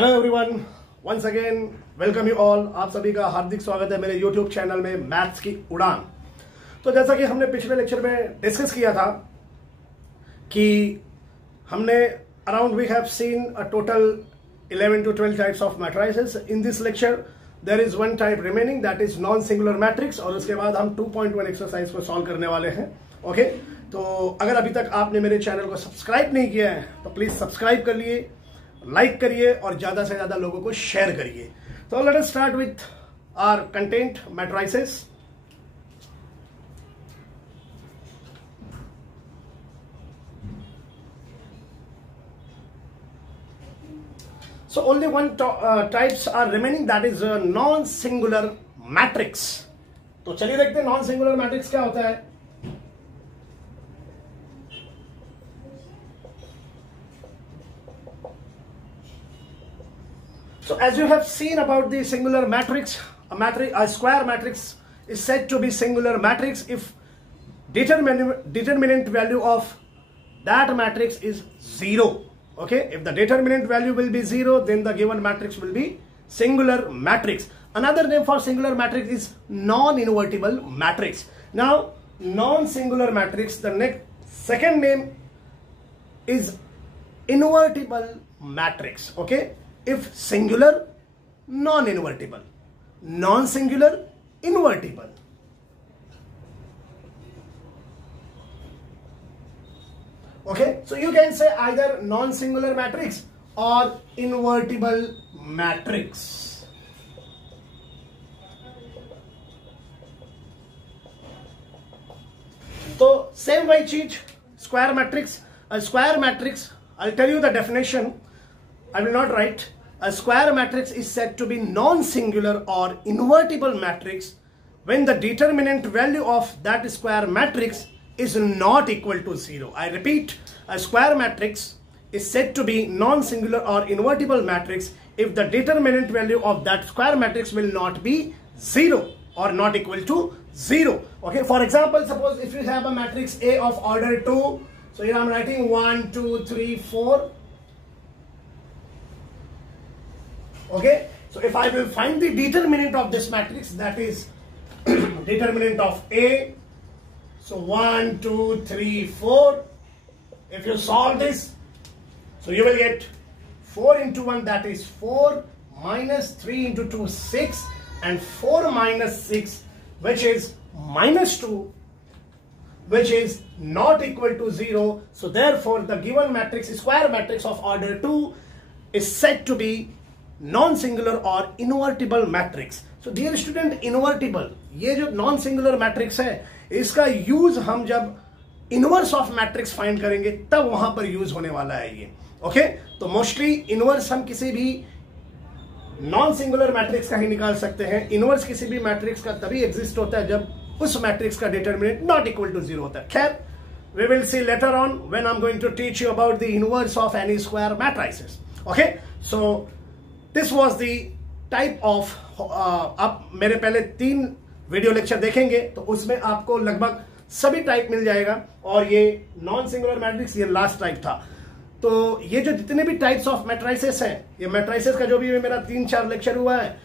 Hello everyone, once again welcome you all. आप सभी का हार्दिक स्वागत है मेरे यूट्यूब चैनल में मैथ्स की उड़ान। तो जैसा कि हमने पिछले लेक्चर में डिस्कस किया था कि हमने around we have seen a total 11 to 12 types of matrices. In this lecture there is one type remaining, that is non singular matrix, और उसके बाद हम 2.1 एक्सरसाइज को सॉल्व करने वाले हैं। ओके, तो अगर अभी तक आपने मेरे चैनल को सब्सक्राइब नहीं किया है तो प्लीज सब्सक्राइब कर लिए, लाइक करिए और ज्यादा से ज्यादा लोगों को शेयर करिए। तो let us start with our content matrices. So only one types are remaining, that is non-singular matrix। तो चलिए देखते हैं नॉन सिंगुलर मैट्रिक्स क्या होता है। So as you have seen about the singular matrix, a square matrix is said to be singular matrix if determinant value of that matrix is 0. Okay, if the determinant value will be 0, then the given matrix will be singular matrix. Another name for singular matrix is non-invertible matrix. Now, non-singular matrix, the second name is invertible matrix. Okay, if singular, non-invertible, non-singular, invertible. Okay, so you can say either non-singular matrix or invertible matrix. So same way चीज square matrix. A square matrix, I'll tell you the definition, I will not write. A square matrix is said to be non-singular or invertible matrix when the determinant value of that square matrix is not equal to 0. I repeat, a square matrix is said to be non-singular or invertible matrix if the determinant value of that square matrix will not be 0 or not equal to 0. Okay, for example, suppose if you have a matrix A of order 2, so here I am writing 1, 2, 3, 4. Okay, so if I will find the determinant of this matrix, that is determinant of A, so 1, 2, 3, 4. If you solve this, so you will get 4 into 1, that is 4, minus 3 into 2, 6, and 4 minus 6, which is minus 2, which is not equal to 0. So therefore the given matrix, square matrix of order 2, is said to be non-singular or invertible matrix. So dear student, invertible, ये जो non-singular matrix है, इसका use हम जब inverse of matrix find करेंगे तब वहां पर यूज होने वाला है ये। ओके, तो मोस्टली इनवर्स हम किसी भी नॉन सिंगुलर मैट्रिक्स का ही निकाल सकते हैं। इनवर्स किसी भी मैट्रिक्स का तभी एग्जिस्ट होता है जब उस मैट्रिक्स का डिटरमिनेंट नॉट इक्वल टू 0 होता है। खैर, we will see later on when I am going to teach you about the inverse of any square matrices. Okay, so this was the type of, आप मेरे पहले 3 video lecture देखेंगे तो उसमें आपको लगभग सभी टाइप मिल जाएगा, और ये नॉन सिंगुलर मैट्रिक्स ये लास्ट टाइप था। तो ये जो जितने भी टाइप्स ऑफ मैट्रिसेस हैं, ये मैट्रिसेस का जो भी मेरा 3-4 लेक्चर हुआ है,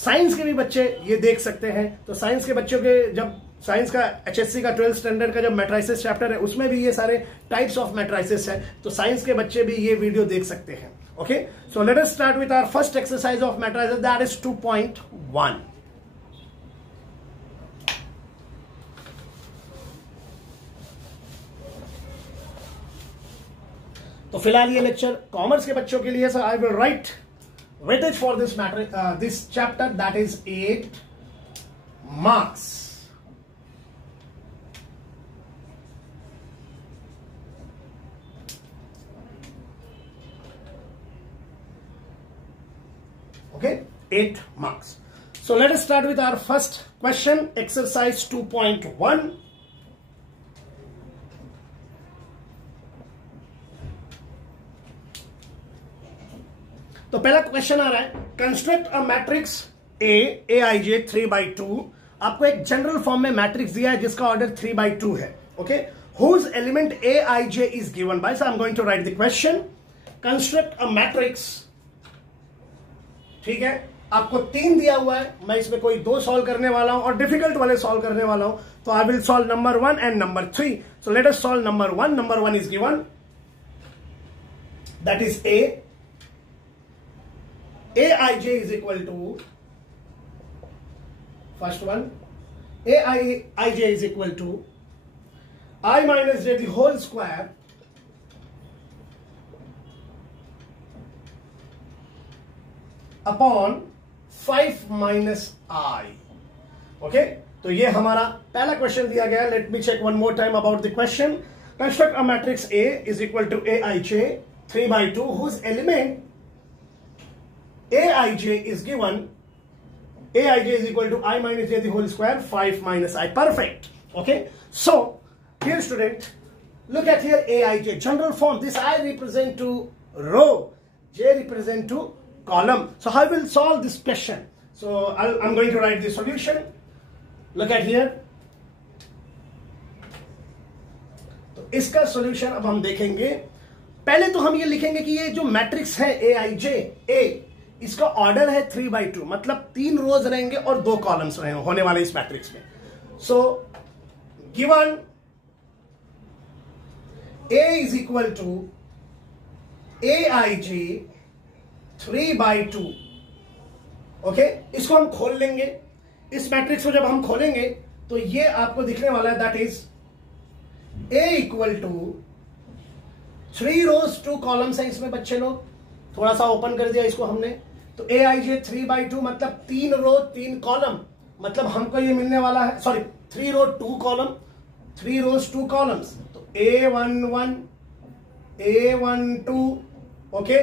साइंस के भी बच्चे ये देख सकते हैं। तो साइंस के बच्चों के जब साइंस का HSC का 12th स्टैंडर्ड का जब मैट्रिसेस चैप्टर है उसमें भी ये सारे टाइप्स ऑफ मैट्रिसेस है, तो साइंस के बच्चे भी ये वीडियो देख सकते हैं। Okay, so let us start with our first exercise of matrices, that is 2.1। तो फिलहाल ये लेक्चर कॉमर्स के बच्चों के लिए, sir I will write weightage for this matric, this chapter, that is 8 marks. Okay, 8 marks. So let us start with our first question, exercise 2.1. तो पहला question आ रहा है, कंस्ट्रक्ट अ मैट्रिक्स AIJ 3/2। आपको एक जनरल फॉर्म में matrix दिया है जिसका ऑर्डर 3/2 है। Okay, whose element Aij is given by, so I'm going to write the question, construct a matrix ठीक है, आपको 3 दिया हुआ है, मैं इसमें कोई 2 सॉल्व करने वाला हूं और डिफिकल्ट वाले सॉल्व करने वाला हूं. तो I will solve number 1 and number 3. So let us solve number 1. Number 1 is given, that is a. aij is equal to, first one, aij is equal to I minus j the whole square upon 5 minus I. Okay, तो ये हमारा पहला question दिया गया. Let me check one more time about the question. Construct a matrix A is equal to aij 3/2 whose element aij is given. aij is equal to I minus j the whole square 5 minus I. Perfect. Okay, so dear student, look at here aij general form. This I represent to row, j represent to column. So how will solve this question? So I'm going to write the solution. Look at here. तो इसका solution अब हम देखेंगे. पहले तो हम ये लिखेंगे कि ये जो मैट्रिक्स है aij a, इसका ऑर्डर है 3/2, मतलब 3 रोज रहेंगे और 2 कॉलम्स रहे होने वाले इस मैट्रिक्स में. So given a is equal to aij 3/2. Okay, इसको हम खोल लेंगे. इस मैट्रिक्स को जब हम खोलेंगे तो ये आपको दिखने वाला है, that is a equal to 3 rows 2 columns है इसमें. बच्चे लोग थोड़ा सा ओपन कर दिया इसको हमने. तो aij 3/2 मतलब 3 रो 3 कॉलम, मतलब हमको ये मिलने वाला है, सॉरी 3 रो 2 कॉलम, 3 रोज 2 कॉलम्स. तो a11 a12. ओके,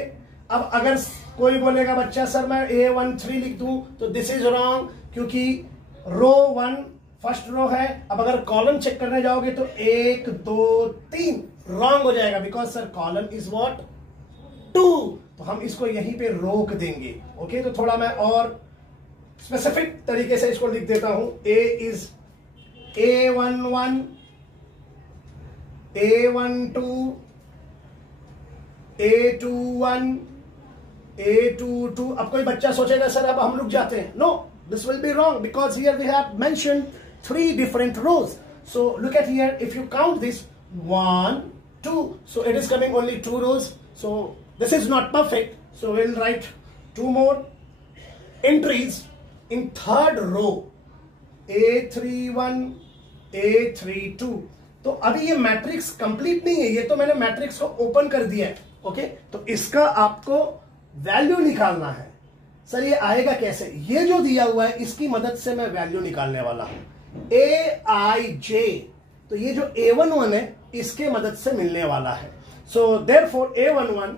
अब अगर कोई बोलेगा बच्चा सर मैं a13 लिख दूं तो दिस इज रॉन्ग, क्योंकि रो 1 फर्स्ट रो है. अब अगर कॉलम चेक करने जाओगे तो 1 2 3 रॉन्ग हो जाएगा, because sir column is what 2. तो हम इसको यहीं पे रोक देंगे. ओके, तो थोड़ा मैं और स्पेसिफिक तरीके से इसको लिख देता हूं. a is a11 a12 a21 a22. अब कोई बच्चा सोचेगा सर अब हम रुक जाते हैं. No, this will be wrong because here we have mentioned 3 different rows. So look at here, if you count this 1 2, so it is coming only 2 rows. So this is not perfect, so we'll write 2 more entries in third row, a31 a32. तो अभी ये matrix complete नहीं है, ये तो मैंने matrix को open कर दिया है. ओके, तो इसका आपको वैल्यू निकालना है. सर ये आएगा कैसे? ये जो दिया हुआ है इसकी मदद से मैं वैल्यू निकालने वाला हूं. aij, तो ये जो a11 है इसके मदद से मिलने वाला है. So therefore a11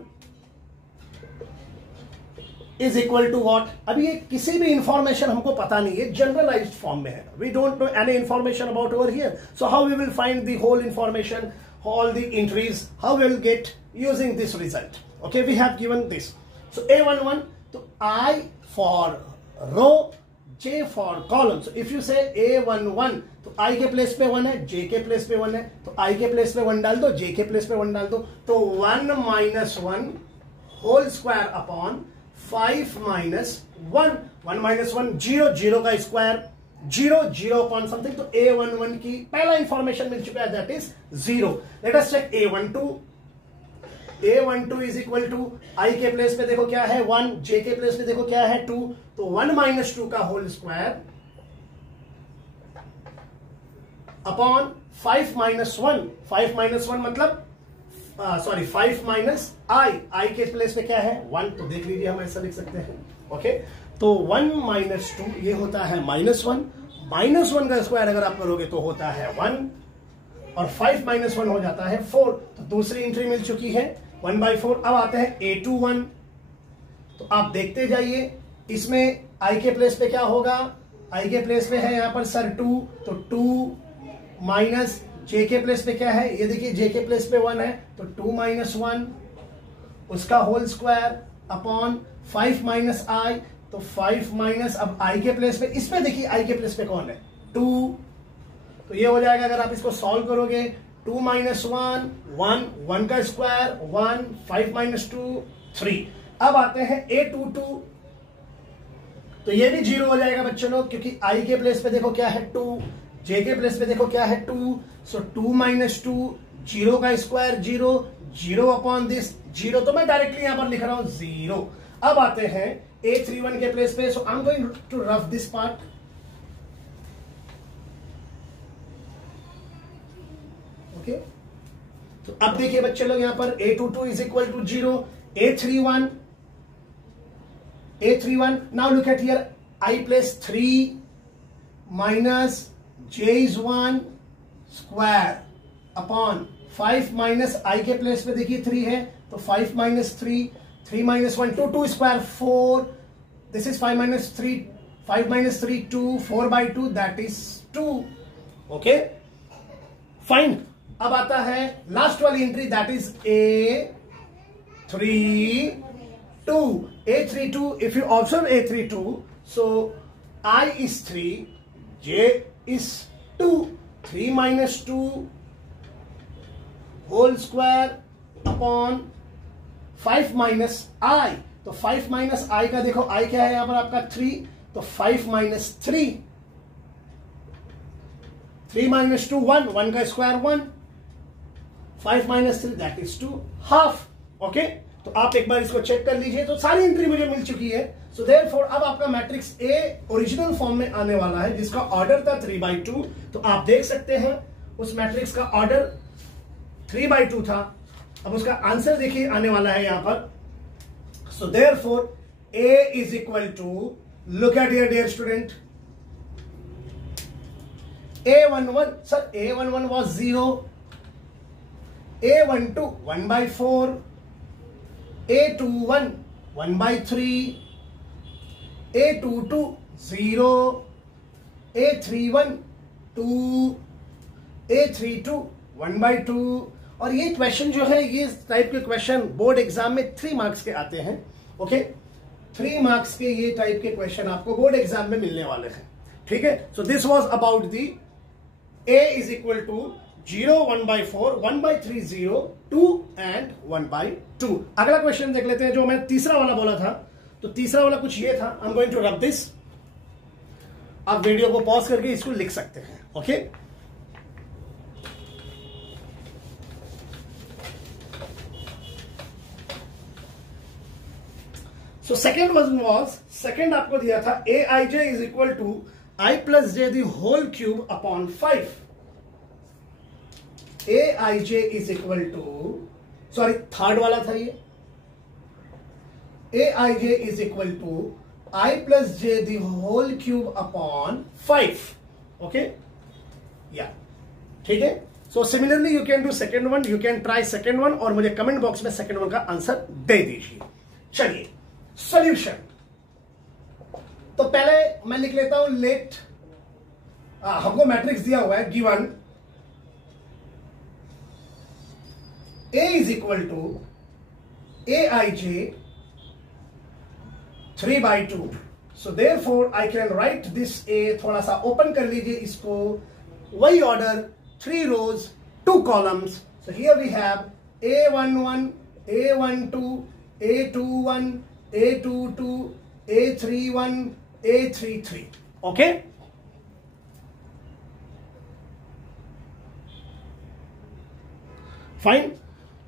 is equal to what. अभी ये किसी भी इंफॉर्मेशन हमको पता नहीं है, जनरलाइज्ड फॉर्म में है. We don't know any information about over here. So how we will find the whole information, all the entries, how we'll get using this result. Okay, we have given this. So a11, so I for row, j for column. So if you say a11, तो I के place पे 1 है, j के place पे 1 है, तो I के place पे 1 डाल दो, j के प्लेस पे 1 डाल दो. तो 1 minus 1 whole square upon 5 minus 1. 1 minus 1 0, 0 का स्क्वायर 0, 0 upon something. तो a11 की पहला इंफॉर्मेशन मिल चुका है, that is 0. Let us check a12. a12 is equal to I के प्लेस पे देखो क्या है 1, j के प्लेस पे देखो क्या है 2. तो 1 minus 2 का whole square upon 5 minus 1. 5 minus 1 मतलब सॉरी 5 minus I के प्लेस पे क्या है 1. तो देख लीजिए हम ऐसा लिख सकते हैं. ओके, तो 1 minus 2 ये होता है -1. -1 का स्क्वायर अगर आप करोगे तो होता है 1, और 5 minus 1 हो जाता है 4. तो दूसरी एंट्री मिल चुकी है 1/4. अब आते हैं a21. तो आप देखते जाइए इसमें I के प्लेस पे क्या होगा. I के प्लेस पे है यहां पर सर 2, तो 2 माइनस j के प्लेस पे क्या है, ये देखिए j के प्लेस पे 1 है, तो 2 minus 1 उसका whole square upon 5 minus I. तो 5 माइनस अब I के प्लेस पे, इसमें देखिए I के प्लेस पे कौन है 2. तो ये हो जाएगा अगर आप इसको सॉल्व करोगे 2 minus 1 1, 1 का स्क्वायर 1, 5 minus 2 3. अब आते हैं a22. तो ये भी 0 हो जाएगा बच्चों लोग, क्योंकि आई के प्लेस पे देखो क्या है 2, जे के प्लेस पे देखो क्या है 2, सो 2 माइनस 2, 0 का स्क्वायर 0, 0 अपॉन दिस 0, तो मैं डायरेक्टली यहां पर लिख रहा हूं 0। अब आते हैं A31 के प्लेस पे, so I am going to rough this part. Okay, तो अब देखिए बच्चे लोग यहां पर A22 is equal to 0, A31, now look at here, I place 3 minus j is 1 square upon 5 minus I के प्लेस पे देखिए 3 है, तो 5 minus 3, 3 minus 1, 2, 2 square 4, this is 5 minus 3, 5 minus 3, 2, 4 by 2, that is 2, okay, fine। अब आता है last वाली entry, that is A32, A32, if you observe A32, so I is 3, J is 2, 3 minus 2 whole square upon 5 minus I, तो 5 minus I का देखो I क्या है यहां पर आपका 3, तो 5 minus 3, 3 minus 2 1, 1 का square 1, 5 minus 3 that is 2 half, okay. तो आप एक बार इसको चेक कर लीजिए, तो सारी एंट्री मुझे मिल चुकी है। सो देयरफॉर अब आपका मैट्रिक्स ए ओरिजिनल फॉर्म में आने वाला है, जिसका ऑर्डर था 3/2। तो आप देख सकते हैं उस मैट्रिक्स का ऑर्डर 3/2 था। अब उसका आंसर देखिए आने वाला है यहां पर। So therefore A is equal to, look at here dear student, A11, sir A11 was 0, A12 1/4, A21 1/3, A22 0, A31 2, A32 1/2। और ये क्वेश्चन जो है, ये टाइप के क्वेश्चन बोर्ड एग्जाम में 3 मार्क्स के आते हैं, ओके। 3 मार्क्स के ये टाइप के क्वेश्चन आपको बोर्ड एग्जाम में मिलने वाले हैं, ठीक है। सो this was about the A is equal to 0, 1/4, 1/3 0, 2 and 1/2। अगला क्वेश्चन देख लेते हैं, जो मैं तीसरा वाला बोला था। तो तीसरा वाला कुछ ये था, I am going to rub this. आप वीडियो को पॉज करके इसको लिख सकते हैं, ओके। सो सेकेंड आपको दिया था Aij is equal to I plus j the whole cube upon 5. Aij is equal to, sorry, third वाला था ये। Aij is equal to I plus j the whole cube upon 5. Okay? Yeah. ठीक है? So similarly you can do second one, you can try second one, और मुझे comment box में second one का answer दे दीजिए। चलिए, सॉल्यूशन। तो पहले मैं लिख लेता हूं लेट, हमको मैट्रिक्स दिया हुआ है given A is equal to Aij 3/2। So therefore I can write this A, थोड़ा सा ओपन कर लीजिए इसको, वही order 3 rows 2 columns. So here we have A11, A12, A21, A22, A31, A33, okay. Fine,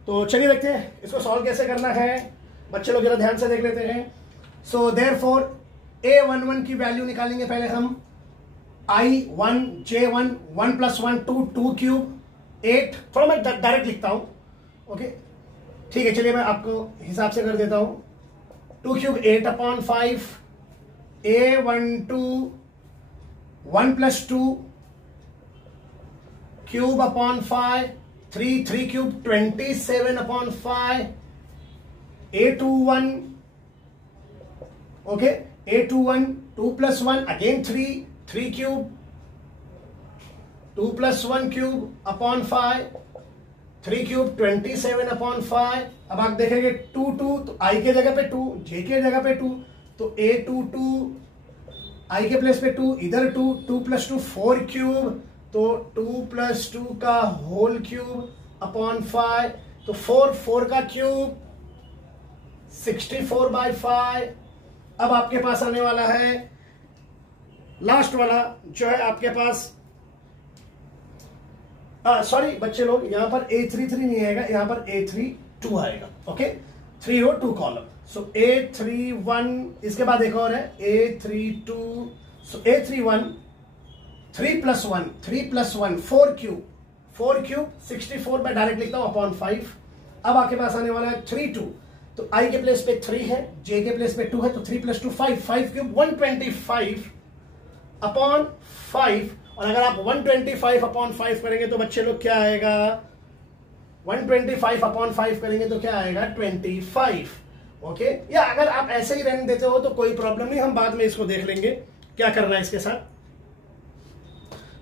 तो चलिए देखते हैं इसको सॉल्व कैसे करना है। बच्चे लोग जरा ध्यान से देख लेते हैं। सो देयरफॉर A11 की वैल्यू निकालेंगे पहले हम। I1 J1 1 + 1 2 2 क्यूब 8, थोड़ा मैं डायरेक्ट लिखता हूं, ओके ठीक है। चलिए मैं आपको हिसाब से कर देता हूं। 2 cube 8/5, A12 1 + 2 cube upon 5, 3 cube 27/5, A21, okay, A21 2 + 1 again 3 cube 2 + 1 cube upon 5, 3 cube 27/5। अब आप देखेंगे 2 2, तो I के जगह पे 2, J के जगह पे 2, तो A22 I के प्लेस पे 2, इधर 2, 2 + 2 4 क्यूब, तो 2 + 2 का होल क्यूब अपॉन 5, तो 4 का क्यूब 64/5, अब आपके पास आने वाला है लास्ट वाला जो है आपके पास, सॉरी बच्चे लोग, यहां पर A33 नहीं आएगा, यहां पर A32 आएगा। ओके, 3 रो 2 कॉलम। सो A31, इसके बाद एक और है A32, सो A31 3 + 1 3 + 1 4 क्यूब 64 मैं डायरेक्ट लिखता हूं अपॉन 5। अब आपके पास आने वाला है 32, तो I के प्लेस पे 3 है, J के प्लेस पे 2 है, तो 3 + 2 5 5 क्यूब 125 अपॉन 5। और अगर आप 125 अपॉन 5 करेंगे तो बच्चे लोग क्या आएगा, 125 अपॉन 5 करेंगे तो क्या आएगा 25। ओके, या अगर आप ऐसे ही रहने देते हो तो कोई प्रॉब्लम नहीं, हम बाद में इसको देख लेंगे क्या करना है इसके साथ।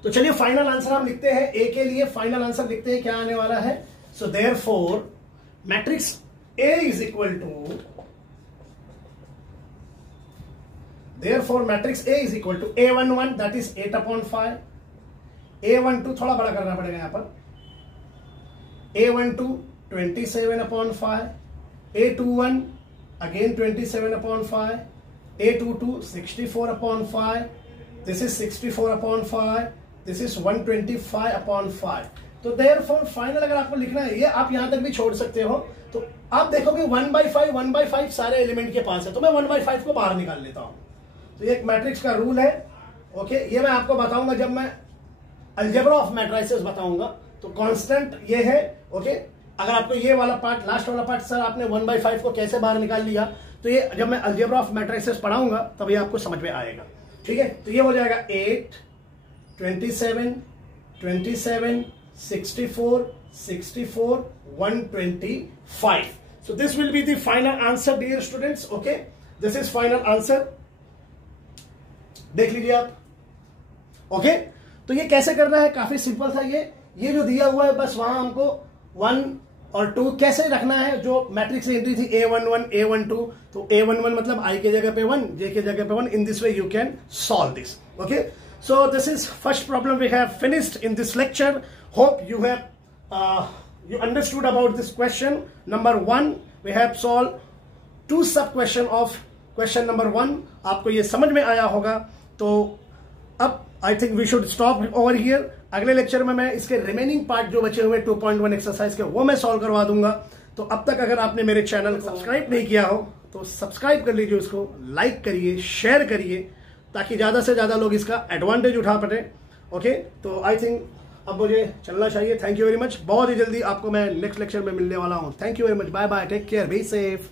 तो चलिए फाइनल आंसर हम लिखते हैं, ए के लिए फाइनल आंसर लिखते हैं, क्या आने वाला है। So therefore matrix A is equal to, therefore matrix A is equal to A11 that is 8 upon 5, A12 थोड़ा बड़ा करना पड़ेगा यहां पर, A12 27 upon 5, A21 again 27 upon 5, A22 64 upon 5, this is 64 upon 5, this is 125 upon 5। तो therefore final अगर आपको लिखना है, ये आप यहां तक भी छोड़ सकते हो, तो आप देखोगे 1/5 सारे एलिमेंट के पास है, तो मैं 1/5 को बाहर निकाल लेता हूं। तो ये एक मैट्रिक्स का रूल है। ओके, ये मैं आपको बताऊंगा जब मैं अलजेब्रा ऑफ मैट्रिसेस बताऊंगा, तो कांस्टेंट ये है। ओके, अगर आपको ये वाला पार्ट, लास्ट वाला पार्ट, सर आपने 1/5 को कैसे बाहर निकाल लिया, तो ये जब मैं अलजेब्रा ऑफ मैट्रिसेस पढ़ाऊंगा तब ये आपको समझ में आएगा। ठीक है, तो ये हो जाएगा 8 27 27 64 64 125। So this will be the final answer dear students. Okay, this is final answer, देख लीजिए आप। ओके, तो ये कैसे करना है, काफी सिंपल था। ये जो दिया हुआ है बस वहां हमको 1 और 2 कैसे रखना है, जो मैट्रिक्स एंट्री थी A11 A12, तो A11 मतलब I के जगह पे 1, J के जगह पे 1, in this way you can solve this. Okay, so this is first problem we have finished in this lecture. Hope you have you understood about this question. Number 1 we have solved 2 sub question of question number 1. आपको ये समझ में आया होगा, तो अब I think we should stop over here. अगले lecture में मैं इसके रिमेनिंग पार्ट जो बचे हुए 2.1 एक्सरसाइज के वो मैं सॉल्व करवा दूंगा। तो अब तक अगर आपने मेरे चैनल को सब्सक्राइब नहीं किया हो तो सब्सक्राइब कर लीजिए, उसको लाइक करिए, शेयर करिए, ताकि ज्यादा से ज्यादा लोग इसका एडवांटेज उठा पाए। ओके, तो आई थिंक अब मुझे चलना चाहिए। Thank you very much. बहुत ही जल्दी आपको मैं नेक्स्ट लेक्चर में मिलने वाला हूं। Thank you very much, bye bye, take care, be safe.